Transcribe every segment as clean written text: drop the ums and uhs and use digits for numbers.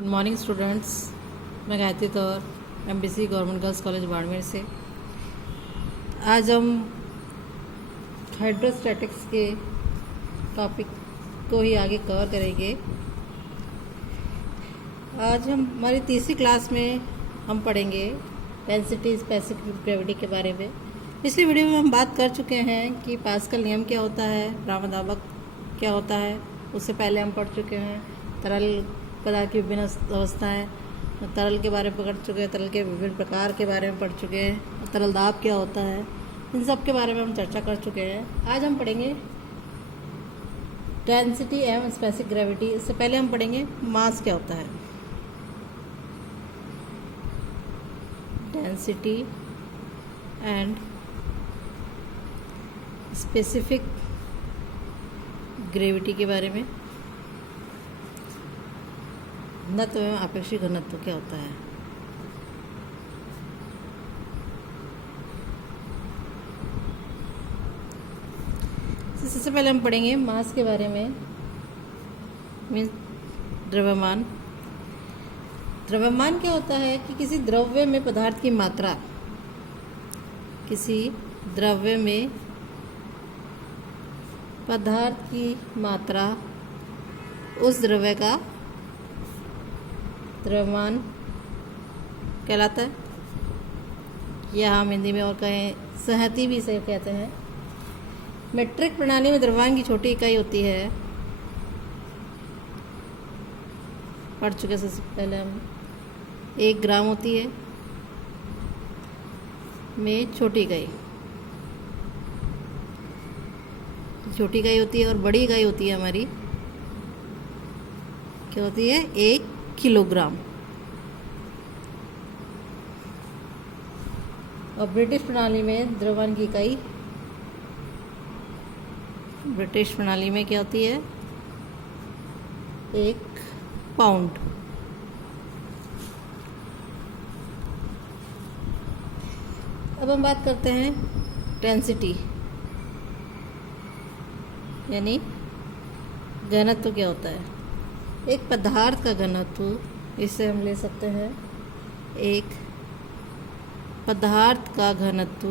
Good morning students. मैं गायत्री तौर MBC government girls college Barmer से। आज हम हाइड्रोस्टैटिक्स के टॉपिक को ही आगे कवर करेंगे। आज हमारी तीसरी क्लास में हम पढ़ेंगे डेंसिटी स्पेसिफिक ग्रेविटी के बारे में। पिछली वीडियो में हम बात कर चुके हैं कि पास्कल नियम क्या होता है, भ्रामक क्या होता है। उससे पहले हम पढ़ चुके हैं तरल पदार्थ की विभिन्न अवस्थाएं, तरल के बारे में पढ़ चुके हैं, तरल के विभिन्न प्रकार के बारे में पढ़ चुके हैं, तरल दाब क्या होता है, इन सब के बारे में हम चर्चा कर चुके हैं। आज हम पढ़ेंगे डेंसिटी एवं स्पेसिफिक ग्रेविटी। इससे पहले हम पढ़ेंगे मास क्या होता है। डेंसिटी एंड स्पेसिफिक ग्रेविटी के बारे में। घनत्व एवं आपेक्षिक घनत्व क्या होता है। सबसे पहले हम पढ़ेंगे मास के बारे में, मीन्स द्रव्यमान। द्रव्यमान क्या होता है कि किसी द्रव्य में पदार्थ की मात्रा, किसी द्रव्य में पदार्थ की मात्रा उस द्रव्य का द्रव्यमान कहलाता है, या हम हिंदी में और कहें सहती भी इसे कहते हैं। मीट्रिक प्रणाली में द्रव्यमान की छोटी इकाई होती है, पढ़ चुके सबसे पहले हम। 1 ग्राम होती है में छोटी इकाई, छोटी इकाई होती है। और बड़ी इकाई होती है हमारी, क्या होती है, 1 किलोग्राम। और ब्रिटिश प्रणाली में द्रव्यमान की इकाई, ब्रिटिश प्रणाली में क्या होती है, 1 पाउंड। अब हम बात करते हैं डेंसिटी यानी घनत्व क्या होता है। एक पदार्थ का घनत्व, इससे हम ले सकते हैं एक पदार्थ का घनत्व,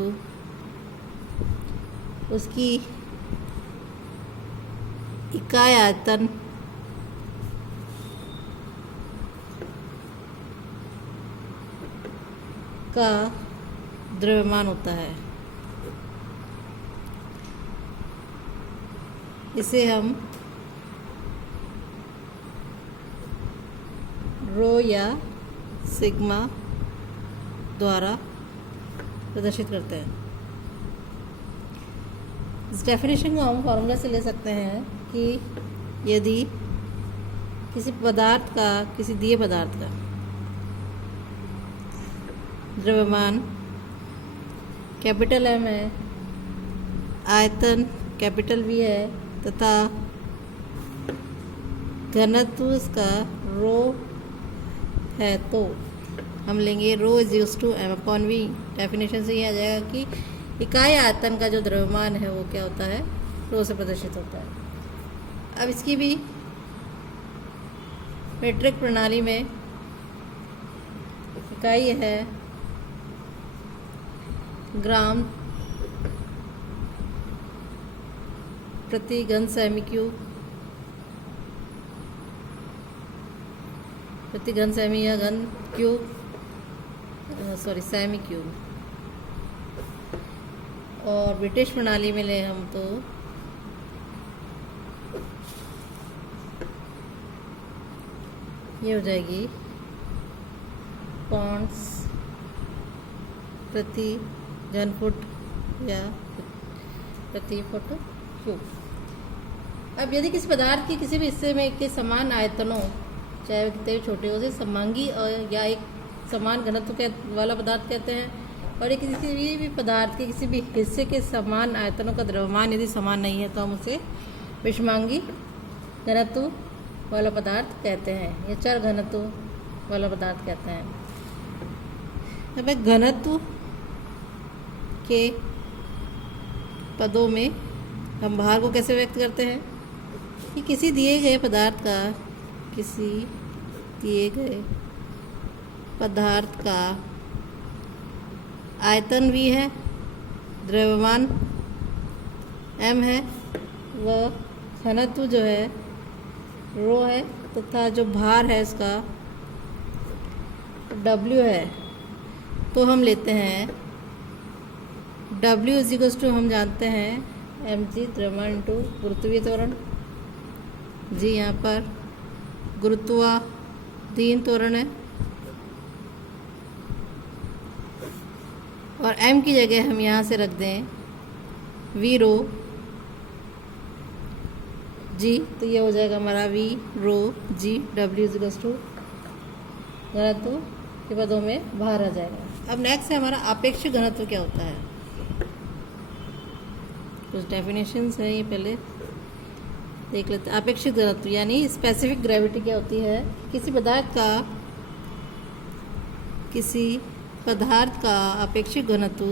उसकी इकाई आयतन का द्रव्यमान होता है। इसे हम रो या सिग्मा द्वारा प्रदर्शित करते हैं। इस डेफिनेशन को हम फॉर्मूला से ले सकते हैं कि यदि किसी पदार्थ का, किसी दिए पदार्थ का द्रव्यमान कैपिटल M है, आयतन कैपिटल V है तथा घनत्व इसका रो है, तो हम लेंगे रो M/V। डेफिनेशन से ये आ जाएगा कि इकाई आयतन का जो द्रव्यमान है वो क्या होता है, रो से प्रदर्शित होता है। अब इसकी भी मीट्रिक प्रणाली में इकाई है ग्राम प्रति घन सेमी क्यूब, प्रति घन सेमी या घन क्यूब, सेमी क्यूब। और ब्रिटिश प्रणाली में ले हम तो ये हो जाएगी पॉन्ड्स प्रति घन फुट या प्रति फुट क्यूब। अब यदि किसी पदार्थ की किसी भी हिस्से में के समान आयतनों, चाहे वे कितने छोटे हो, से समांगी या एक समान घनत्व वाला पदार्थ कहते हैं। और एक किसी भी पदार्थ के किसी भी हिस्से के समान आयतनों का द्रव्यमान यदि समान नहीं है तो हम उसे विषमांगी घनत्व वाला पदार्थ कहते हैं, या चर घनत्व वाला पदार्थ कहते हैं। अब एक घनत्व के पदों में हम भार को कैसे व्यक्त करते हैं कि किसी दिए गए पदार्थ का, किसी किए गए पदार्थ का आयतन v है, द्रव्यमान m है, व घनत्व जो है रो है, तथा जो भार है इसका w है। तो हम लेते हैं w = हम जानते हैं mg द्रव्यमान इंटू गुरुत्वीय त्वरण जी। यहाँ पर गुरुत्वाधीन त्वरण है और m की जगह हम यहाँ से रख दें v रो g, तो ये हो जाएगा हमारा v रो g। w = घनत्व के पदों में भार आ जाएगा। अब नेक्स्ट है हमारा आपेक्षिक घनत्व क्या होता है। कुछ डेफिनेशंस हैं, ये पहले देख लेते हैं। आपेक्षिक घनत्व यानी स्पेसिफिक ग्रेविटी क्या होती है। किसी पदार्थ का आपेक्षिक घनत्व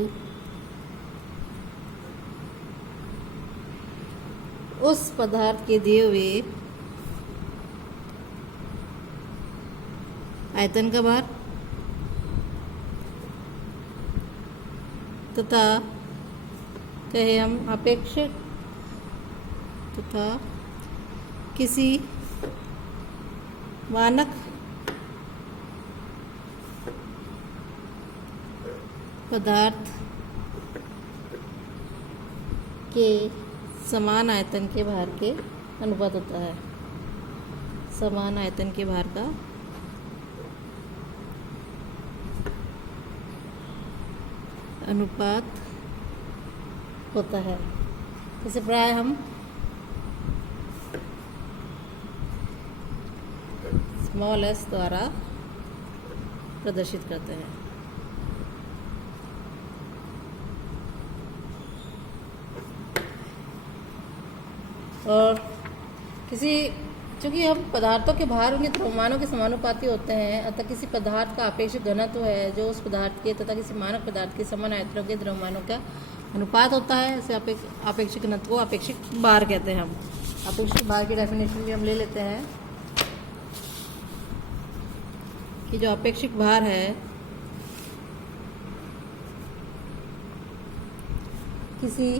उस पदार्थ के दिए हुए आयतन का भार तथा कहे हम आपेक्षिक तथा किसी मानक पदार्थ के समान आयतन के भार के अनुपात होता है। समान आयतन के भार का अनुपात होता है। इसे प्राय हम s द्वारा प्रदर्शित करते हैं। और चूँकि हम पदार्थों के भार उनके द्रव्यमानों के समानुपाती होते हैं, अतः किसी पदार्थ का आपेक्षिक घनत्व है जो उस पदार्थ के तथा किसी मानक पदार्थ के समान आयतनों के द्रव्यमानों का अनुपात होता है। इसे आपेक्षिक घनत्व को आपेक्षिक भार कहते हैं। हम आपेक्षिक भार की डेफिनेशन भी हम ले लेते हैं कि जो आपेक्षिक भार है किसी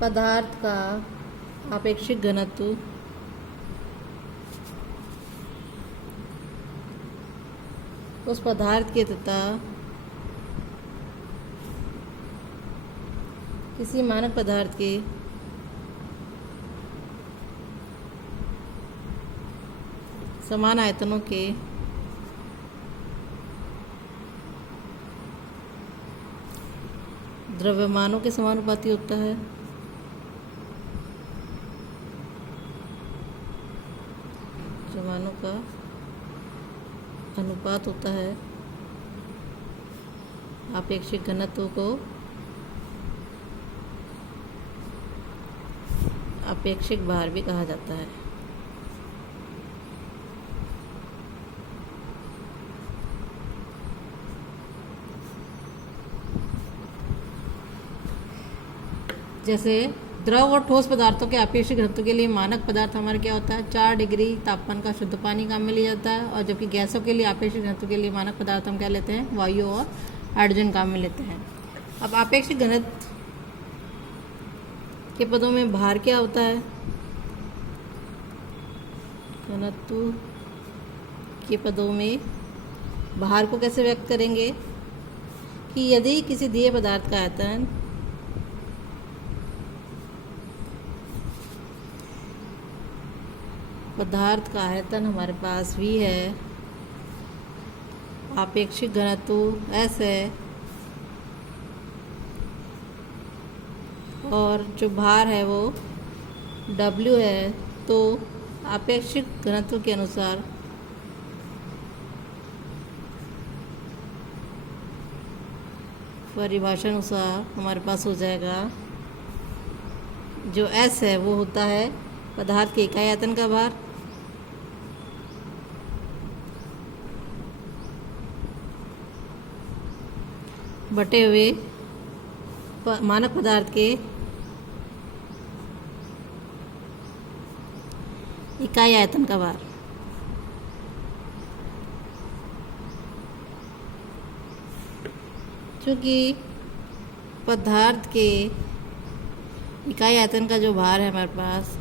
पदार्थ का आपेक्षिक घनत्व उस पदार्थ के तथा किसी मानक पदार्थ के समान आयतनों के द्रव्यमानों के समानुपाती होता है। द्रव्यमानों का अनुपात होता है। आपेक्षिक घनत्व को आपेक्षिक भार भी कहा जाता है। जैसे द्रव और ठोस पदार्थों के आपेक्षिक घनत्व के लिए मानक पदार्थ हमारा क्या होता है, 4 डिग्री तापमान का शुद्ध पानी काम में लिया जाता है। और जबकि गैसों के लिए आपेक्षिक घनत्व के लिए मानक पदार्थ हम क्या लेते हैं, वायु और हाइड्रोजन काम में लेते हैं। अब आपेक्षिक घनत्व के पदों में भार क्या होता है। घनत्व के पदों में भार को कैसे व्यक्त करेंगे कि यदि किसी दिए पदार्थ का आयतन हमारे पास v है, आपेक्षिक घनत्व s है और जो भार है वो w है, तो आपेक्षिक घनत्व के अनुसार परिभाषा अनुसार हमारे पास हो जाएगा जो s है वो होता है पदार्थ के इकाई आयतन का भार बटे हुए मानक पदार्थ के इकाई आयतन का भार। चूँकि पदार्थ के इकाई आयतन का जो भार है हमारे पास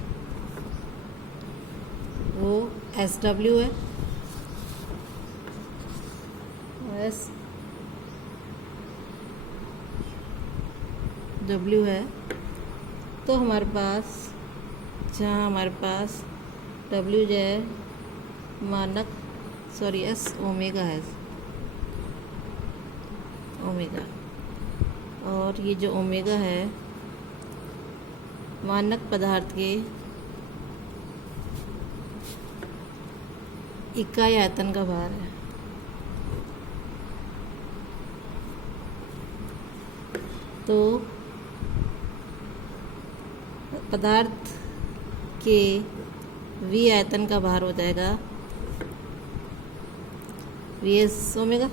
वो SW है, SW है। तो हमारे पास जहाँ हमारे पास W जो है मानक S ओमेगा है, ओमेगा, और ये जो ओमेगा है मानक पदार्थ के इकाई आयतन का भार है। तो पदार्थ के V आयतन का भार हो जाएगा VS ओमेगा,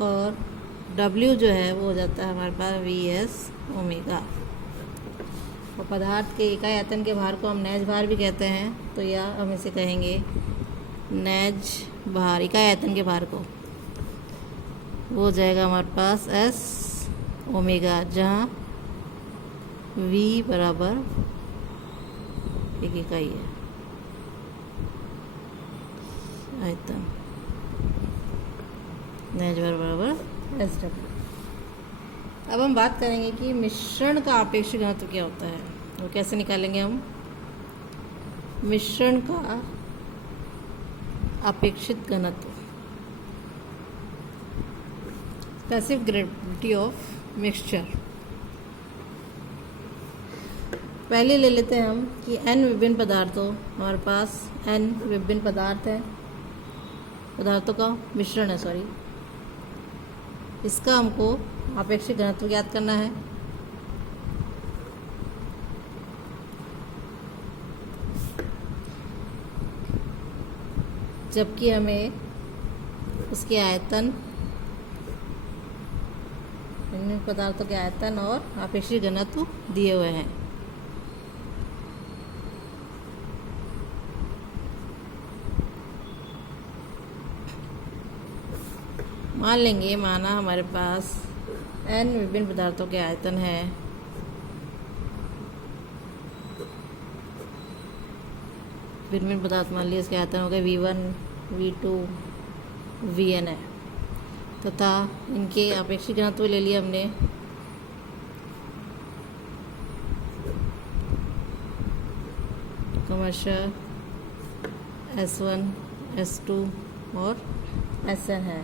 और W जो है वो हो जाता है हमारे पास VS ओमेगा। और पदार्थ के इकाई आयतन के भार को हम नेज भार भी कहते हैं, तो या हम इसे कहेंगे नेज भार, इकाई आयतन के भार को, वो हो जाएगा हमारे पास S ओमेगा, जहाँ V बराबर एक इकाई है आयतन, नेज भार बराबर SW। अब हम बात करेंगे कि मिश्रण का आपेक्षिक घनत्व क्या होता है, वो कैसे निकालेंगे हम। मिश्रण का अपेक्षित घनत्व, स्पेसिफिक ग्रेविटी ऑफ मिक्सचर। पहले ले लेते हैं हम कि n विभिन्न पदार्थों, हमारे पास n विभिन्न पदार्थ है, पदार्थों का मिश्रण है, सॉरी, इसका हमको आपेक्षिक घनत्व ज्ञात करना है। जबकि हमें उसके आयतन, इन पदार्थों के आयतन और आपेक्षिक घनत्व दिए हुए हैं। मान लेंगे, माना हमारे पास n विभिन्न पदार्थों के आयतन है, विभिन्न पदार्थ मान लिए इसके आयतन हो गए V1, V2, Vn है, तथा इनके आपेक्षिक घनत्व ले लिया हमने क्रमशः S1, S2 और Sn है।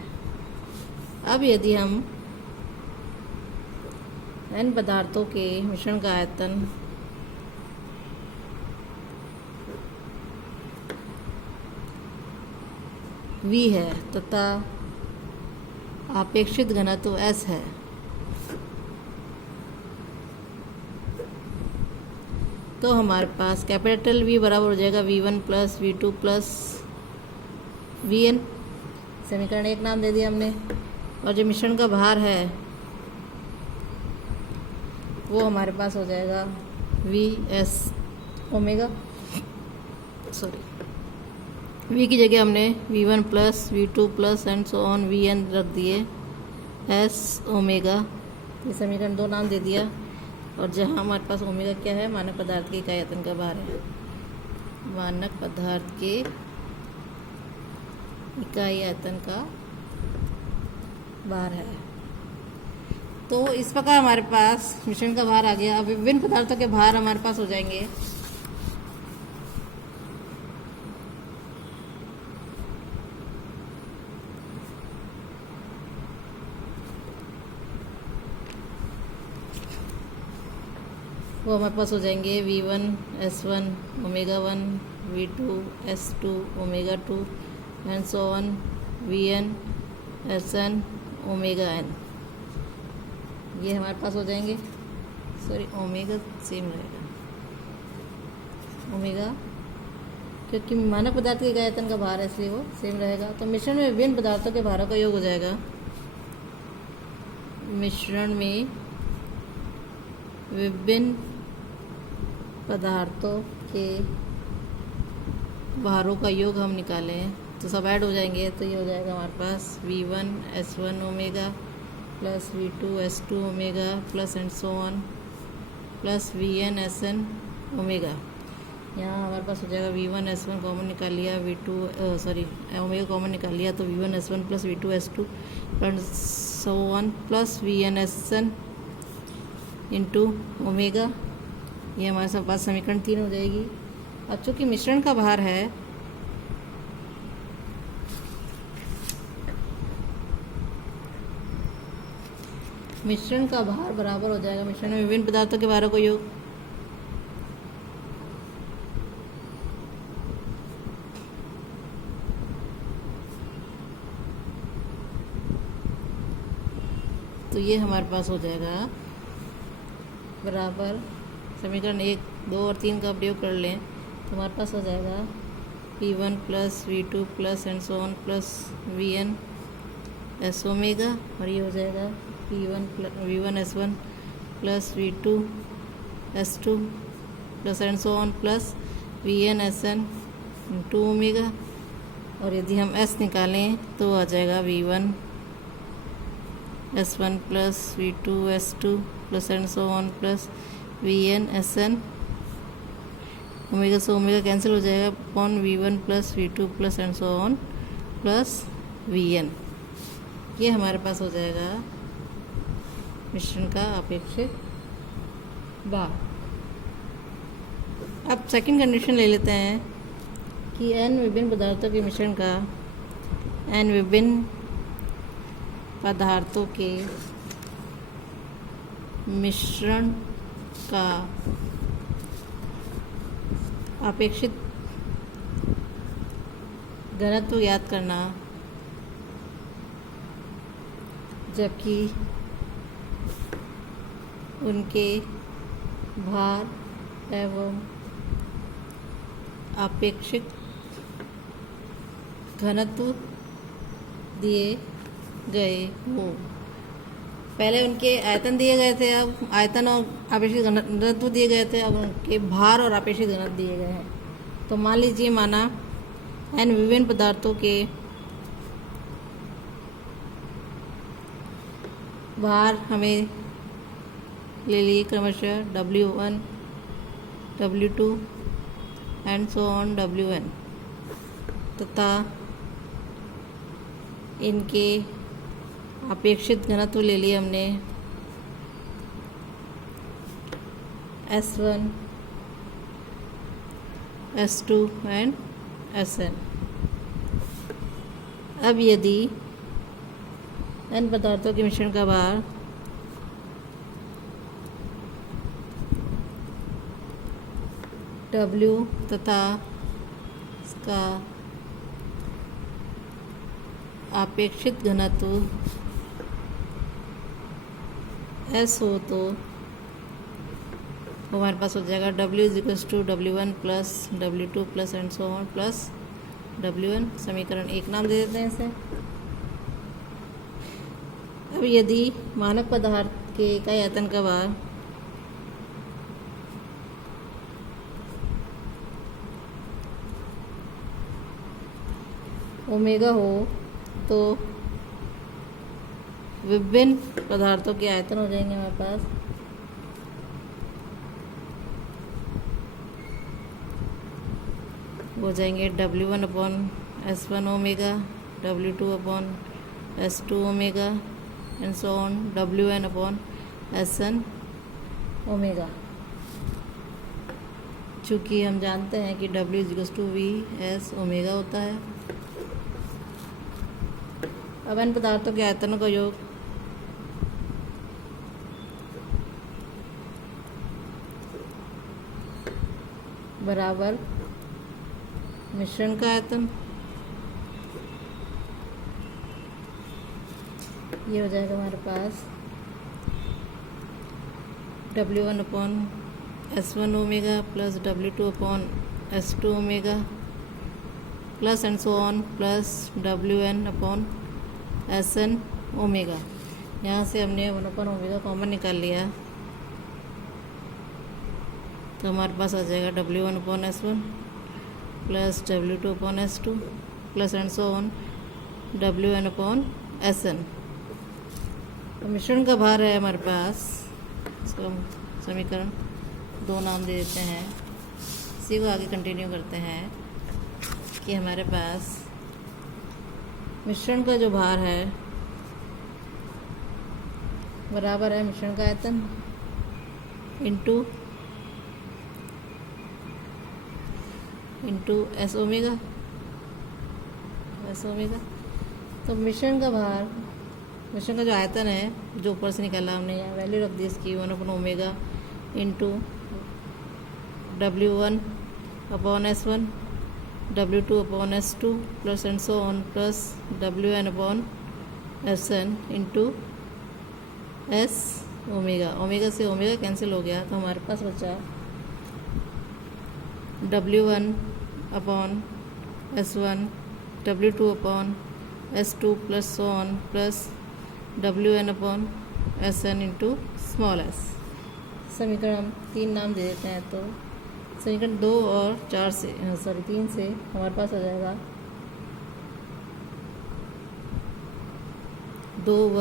अब यदि हम n पदार्थों के मिश्रण का आयतन V है तथा आपेक्षित घनत्व S है, तो हमारे पास कैपिटल V बराबर हो जाएगा V1 plus V2 plus Vn। समीकरण 1 नाम दे दिया हमने। और जो मिश्रण का भार है वो हमारे पास हो जाएगा VS ओमेगा, सॉरी, V की जगह हमने V1 plus V2 plus and so on Vn रख दिए S ओमेगा, ये समीकरण 2 नाम दे दिया। और जहाँ हमारे पास ओमेगा क्या है, मानक पदार्थ के इकाई आयतन का भार है, मानक पदार्थ के इकाई आयतन का भार है। तो इस प्रकार हमारे पास मिश्रण का भार आ गया। अब विभिन्न पदार्थों के भार हमारे पास हो जाएंगे। वो हमारे पास हो जाएंगे V1 S1 omega 1, V2 S2 omega 2 and so on Vn Sn omega n, ये हमारे पास हो जाएंगे। सॉरी, ओमेगा सेम रहेगा, ओमेगा क्योंकि मानक पदार्थ के इकाई आयतन का भार है इसलिए वो सेम रहेगा। तो मिश्रण में विभिन्न पदार्थों के भारों का योग हो जाएगा। मिश्रण में विभिन्न पदार्थों के भारों का योग हम निकालें तो सब ऐड हो जाएंगे, तो ये हो जाएगा हमारे पास V1 S1 omega plus V2 S2 omega plus and so on plus Vn Sn omega. यहाँ हमारे पास हो जाएगा V1 S1 कॉमन निकाल लिया, ओमेगा कॉमन निकाल लिया, तो V1 S1 plus V2 S2 plus so on plus Vn Sn into omega. ये हमारे पास समीकरण 3 हो जाएगी। अब चूँकि मिश्रण का भार है, मिश्रण का भार बराबर हो जाएगा मिश्रण में विभिन्न पदार्थों के भारों को योग। तो ये हमारे पास हो जाएगा बराबर समीकरण 1, 2 और 3 का प्रयोग कर लें तो हमारे पास हो जाएगा P1 plus V2 plus and so on plus Vn S omega, और ये हो जाएगा V1 S1 plus V2 S2 plus and so on plus Vn Sn 2 omega. और यदि हम S निकालें तो आ जाएगा V1 S1 plus V2 S2 plus and so on plus Vn Sn omega से ओमेगा कैंसिल हो जाएगा upon V1 plus V2 plus and so on plus Vn। ये हमारे पास हो जाएगा मिश्रण का अपेक्षित भार। अब सेकंड कंडीशन ले लेते हैं कि n विभिन्न पदार्थों के मिश्रण का n विभिन्न पदार्थों के मिश्रण का अपेक्षित घनत्व ज्ञात करना, जबकि उनके भार एवं अपेक्षित घनत्व दिए गए हो। पहले उनके आयतन दिए गए थे, अब आयतन और अपेक्षित घनत्व दिए गए थे, अब उनके भार और अपेक्षित घनत्व दिए गए हैं। तो मान लीजिए माना n विभिन्न पदार्थों के भार हमें ले लिए क्रमशः W1 W2 and so on Wn, तथा इनके अपेक्षित घनत्व ले लिए हमने S1 S2 एंड Sn। अब यदि n पदार्थों के मिश्रण का भार W तथा इसका अपेक्षित घनत्व S हो तो हमारे पास हो जाएगा W = W1 plus W2 plus and so on plus Wn। समीकरण 1 नाम दे देते हैं इसे। अब यदि मानक पदार्थ के इकाई आयतन का भार ओमेगा हो तो विभिन्न पदार्थों के आयतन हो जाएंगे हमारे पास हो जाएंगे W1 upon S1 omega, W2 upon S2 omega and so on Wn upon Sn omega. चूँकि हम जानते हैं कि W = V S ओमेगा होता है। अब इन पदार्थों के आयतनों का योग बराबर मिश्रण का आयतन, ये हो जाएगा हमारे पास W1 upon S1 omega plus W2 upon S2 omega plus and so on plus Wn upon Sn omega. यहाँ से हमने 1 अपॉन ओमेगा कॉमन निकाल लिया तो हमारे पास आ जाएगा W1 upon S1 plus W2 upon S2 plus and so on WN upon SN। तो मिश्रण का भार है हमारे पास, इसको हम समीकरण 2 नाम दे देते हैं। इसी को आगे कंटिन्यू करते हैं कि हमारे पास मिश्रण का जो भार है बराबर है मिश्रण का आयतन इंटू S ओमेगा। तो मिश्रण का भार, मिश्रण का जो आयतन है जो ऊपर से निकाला हमने, यहाँ वैल्यू रख दी इसकी 1 upon omega into W1 upon S1 W2 upon S2 plus and so on plus WN upon SN into S omega. Omega से ओमेगा कैंसिल हो गया तो हमारे पास बचा W1 upon S1 W2 upon S2 plus so on plus WN upon SN into small s। समीकरण हम 3 नाम दे देते हैं, तो समीकरण 2 और 4 से 3 से हमारे पास आ जाएगा 2 व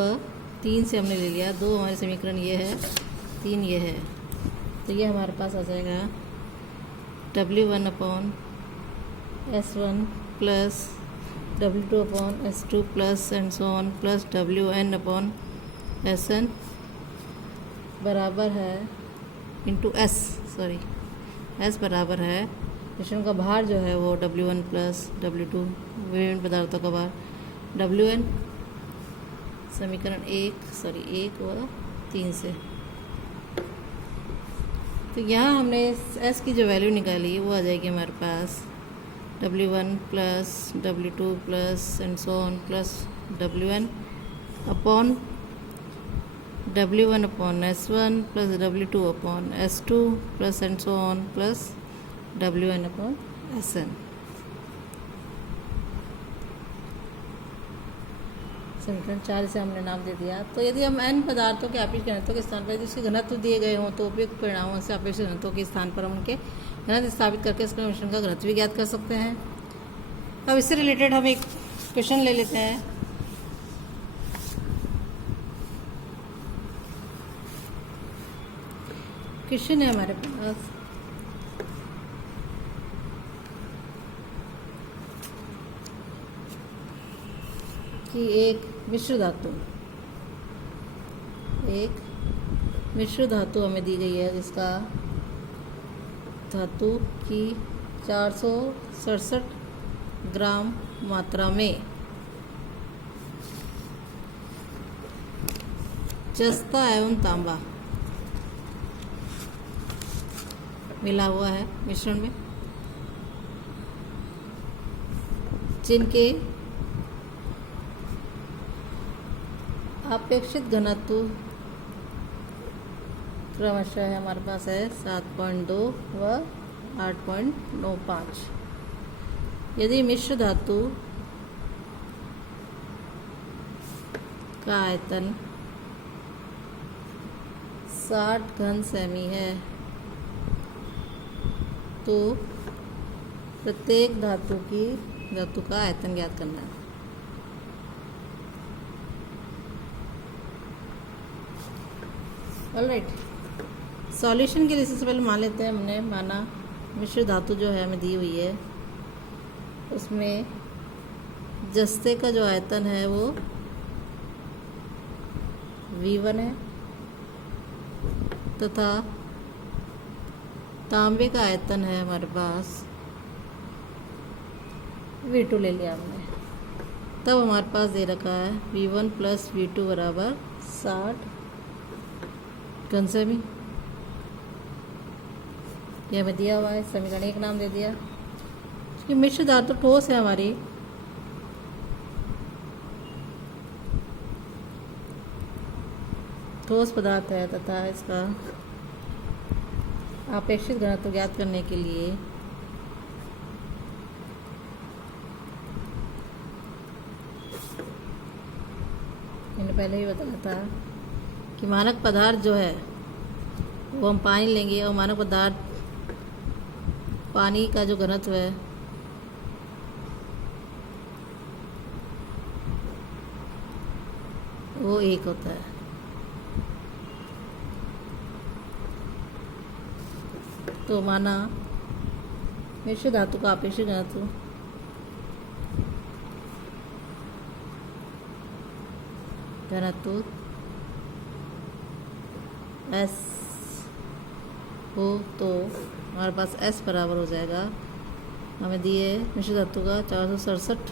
3 से हमने ले लिया, 2 हमारे समीकरण ये है, 3 ये है, तो ये हमारे पास आ जाएगा W1 upon S1 plus W2 upon S2 plus and so on plus WN upon SN बराबर है इंटू S बराबर है मिश्रण का भार जो है वो W1 प्लस W2 विभिन्न पदार्थों का भार WN। समीकरण 1 व 3 से। तो यहाँ हमने S की जो वैल्यू निकाली वो आ जाएगी हमारे पास W1 plus W2 plus and so on plus WN upon W1 upon S1 plus W2 upon S2 plus and so on plus WN upon SN। समीकरण 4 से हमने नाम दे दिया। तो यदि हम n पदार्थों के अपेक्षित घनत्व के स्थान पर जिसके घनत्व दिए गए हों तो उपयुक्त परिणामों से अपेक्षित घनत्वों के स्थान पर हम उनके घनत्व स्थापित करके इसका मिश्रण का घनत्व भी ज्ञात कर सकते हैं। अब इससे रिलेटेड हम एक क्वेश्चन ले लेते हैं। क्वेश्चन है हमारे पास कि एक मिश्र धातु हमें दी गई है जिसका धातु की 467 ग्राम मात्रा में जस्ता एवं तांबा मिला हुआ है मिश्रण में, जिनके अपेक्षित घनत्व क्रमशः है हमारे पास है 7.2 व 8.95। यदि मिश्र धातु का आयतन 60 घन सेमी है तो प्रत्येक धातु का आयतन ज्ञात करना है। ऑलराइट, सॉल्यूशन के लिए सबसे पहले मान लेते हैं, हमने माना मिश्र धातु जो है हमें दी हुई है उसमें जस्ते का जो आयतन है वो V1 है तथा तांबे का आयतन है हमारे पास V2 ले लिया हमने। तब हमारे पास दे रखा है V1 प्लस V2 बराबर 60 घन सेमी। यह हमें दिया हुआ है, समीकरण 1 नाम दे दिया। कि मिश्र धातु ठोस है हमारी, ठोस पदार्थ है तथा इसका अपेक्षित घनत्व ज्ञात करने के लिए मैंने पहले ही बताया था कि मानक पदार्थ जो है वो हम पानी लेंगे और मानक पदार्थ पानी का जो घनत्व है वो 1 होता है। तो माना मिश्र धातु का आपेक्षिक घनत्व S हो तो हमारे पास S बराबर हो जाएगा, हमें दिए मिश्र धातु का 467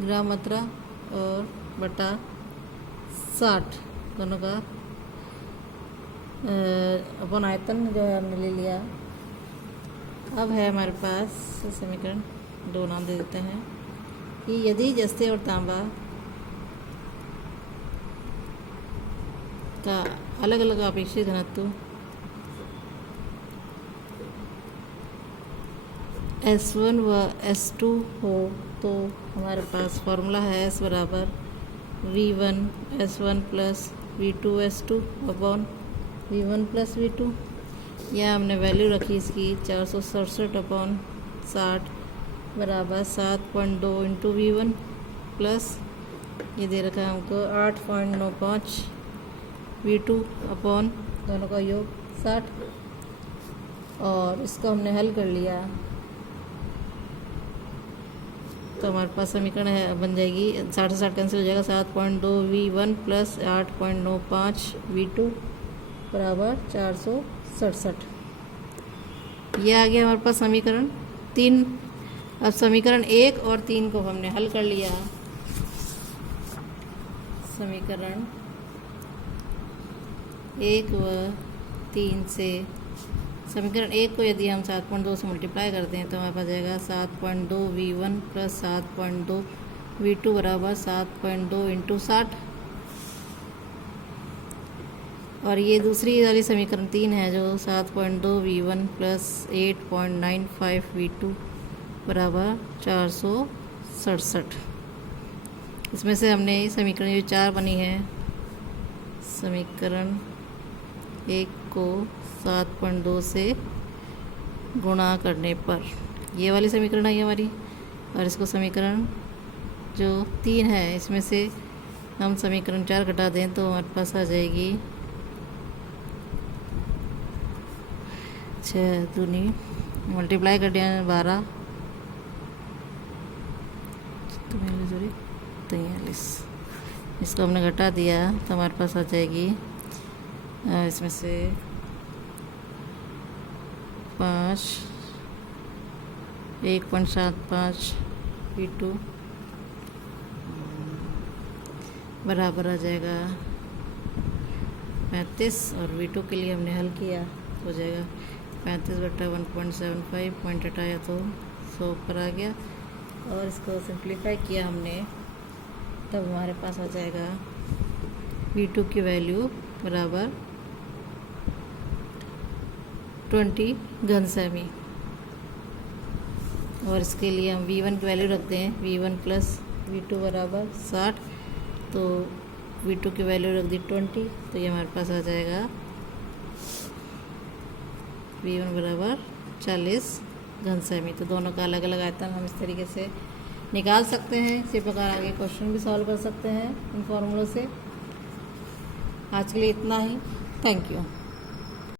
ग्राम मात्रा और बटा 60 दोनों का अपन आयतन जो है हमने ले लिया। अब है हमारे पास समीकरण 2 नाम दे देते हैं कि यदि जस्ते और तांबा का अलग अलग आपेक्षिक घनत्व S1 व S2 हो तो हमारे पास फॉर्मूला है S बराबर V1 S1 plus V2 S2 upon V1 plus V2। यह हमने वैल्यू रखी इसकी 467 अपॉन 60 बराबर 7.2 इंटू V1 प्लस ये दे रखा है हमको 8.95 V2 अपॉन दोनों का योग 60, और इसको हमने हल कर लिया तो हमारे पास समीकरण है बन जाएगी 60 से 60 कैंसिल हो जाएगा 7.2 V1 प्लस 8.95 V2 बराबर 467। यह आ गया हमारे पास समीकरण 3। अब समीकरण 1 और 3 को हमने हल कर लिया। समीकरण 1 व 3 से समीकरण 1 को यदि हम 7.2 से मल्टीप्लाई करते हैं तो हमारे पास जाएगा 7.2 V1 प्लस 7.2 V2 बराबर 7.2 इंटू 60, और ये दूसरी वाली समीकरण 3 है जो 7.2 V1 प्लस 8.95 V2 बराबर 467। इसमें से हमने समीकरण जो 4 बनी है, समीकरण 1 को 7.2 से गुणा करने पर ये वाली समीकरण आई हमारी, और इसको समीकरण जो 3 है इसमें से हम समीकरण 4 घटा दें तो हमारे पास आ जाएगी 6 दूनी मल्टीप्लाई कर दिया 12 43, इसको हमने घटा दिया तो हमारे पास आ जाएगी इसमें से 1.75 V2 बराबर आ जाएगा 35, और V2 के लिए हमने हल किया हो जाएगा 35 बटा 1.75, पॉइंट हटाया तो 100 पर आ गया, और इसको सिंप्लीफाई किया हमने तब हमारे पास आ जाएगा V2 की वैल्यू बराबर 20 घन सेमी, और इसके लिए हम V1 की वैल्यू रखते हैं V1 प्लस V2 बराबर 60, तो V2 की वैल्यू रख दी 20, तो ये हमारे पास आ जाएगा V1 बराबर 40 घन सेमी। तो दोनों का अलग अलग आयतन हम इस तरीके से निकाल सकते हैं। इसी प्रकार आगे क्वेश्चन भी सॉल्व कर सकते हैं इन फॉर्मूलों से। आज के लिए इतना ही। Thank you.